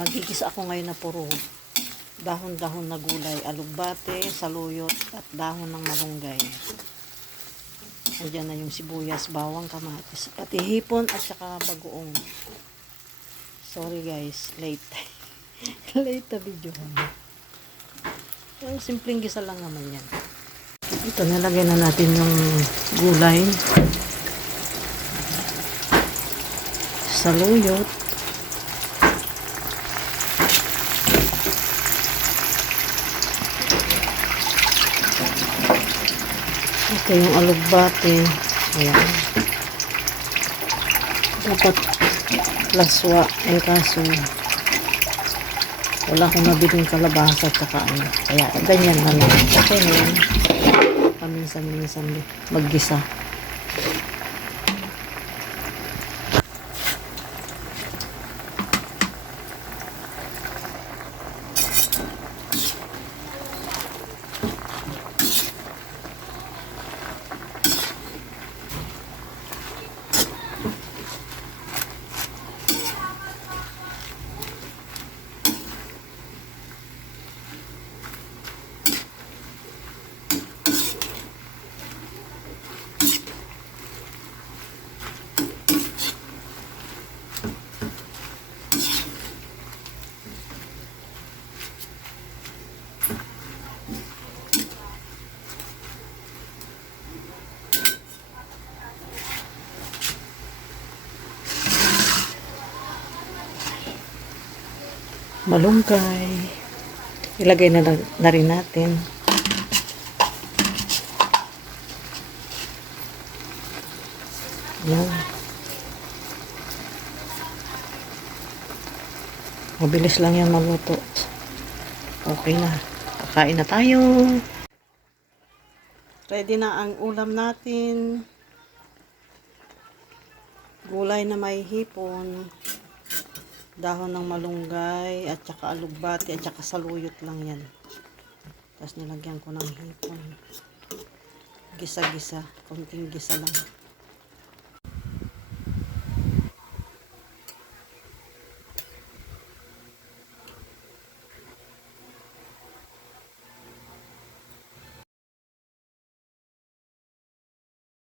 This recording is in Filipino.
Magigisa ako ngayon na puro dahon-dahon na gulay, alugbate, saluyot at dahon ng malunggay. Andiyan na yung sibuyas, bawang, kamatis, pati hipon at saka bagoong. Sorry guys, late. Late na video. Yung simpleng gisa lang naman yan. Ito, nalagay na natin yung gulay, saluyot, ito yung alugbate. Ayan, dapat laswa kaso wala akong nabiling kalabasa at saka ano, kaya ganyan na lang. Okay na yan, paminsan-minsan maggisa. Malunggay, ilagay na rin natin. Yan. Mabilis lang yan maluto. Okay na, kakain na tayo. Ready na ang ulam natin. Gulay na may hipon, dahon ng malunggay, at saka alugbati, at saka saluyot lang yan. Tapos nilagyan ko ng hipon. Gisa-gisa, konting gisa lang.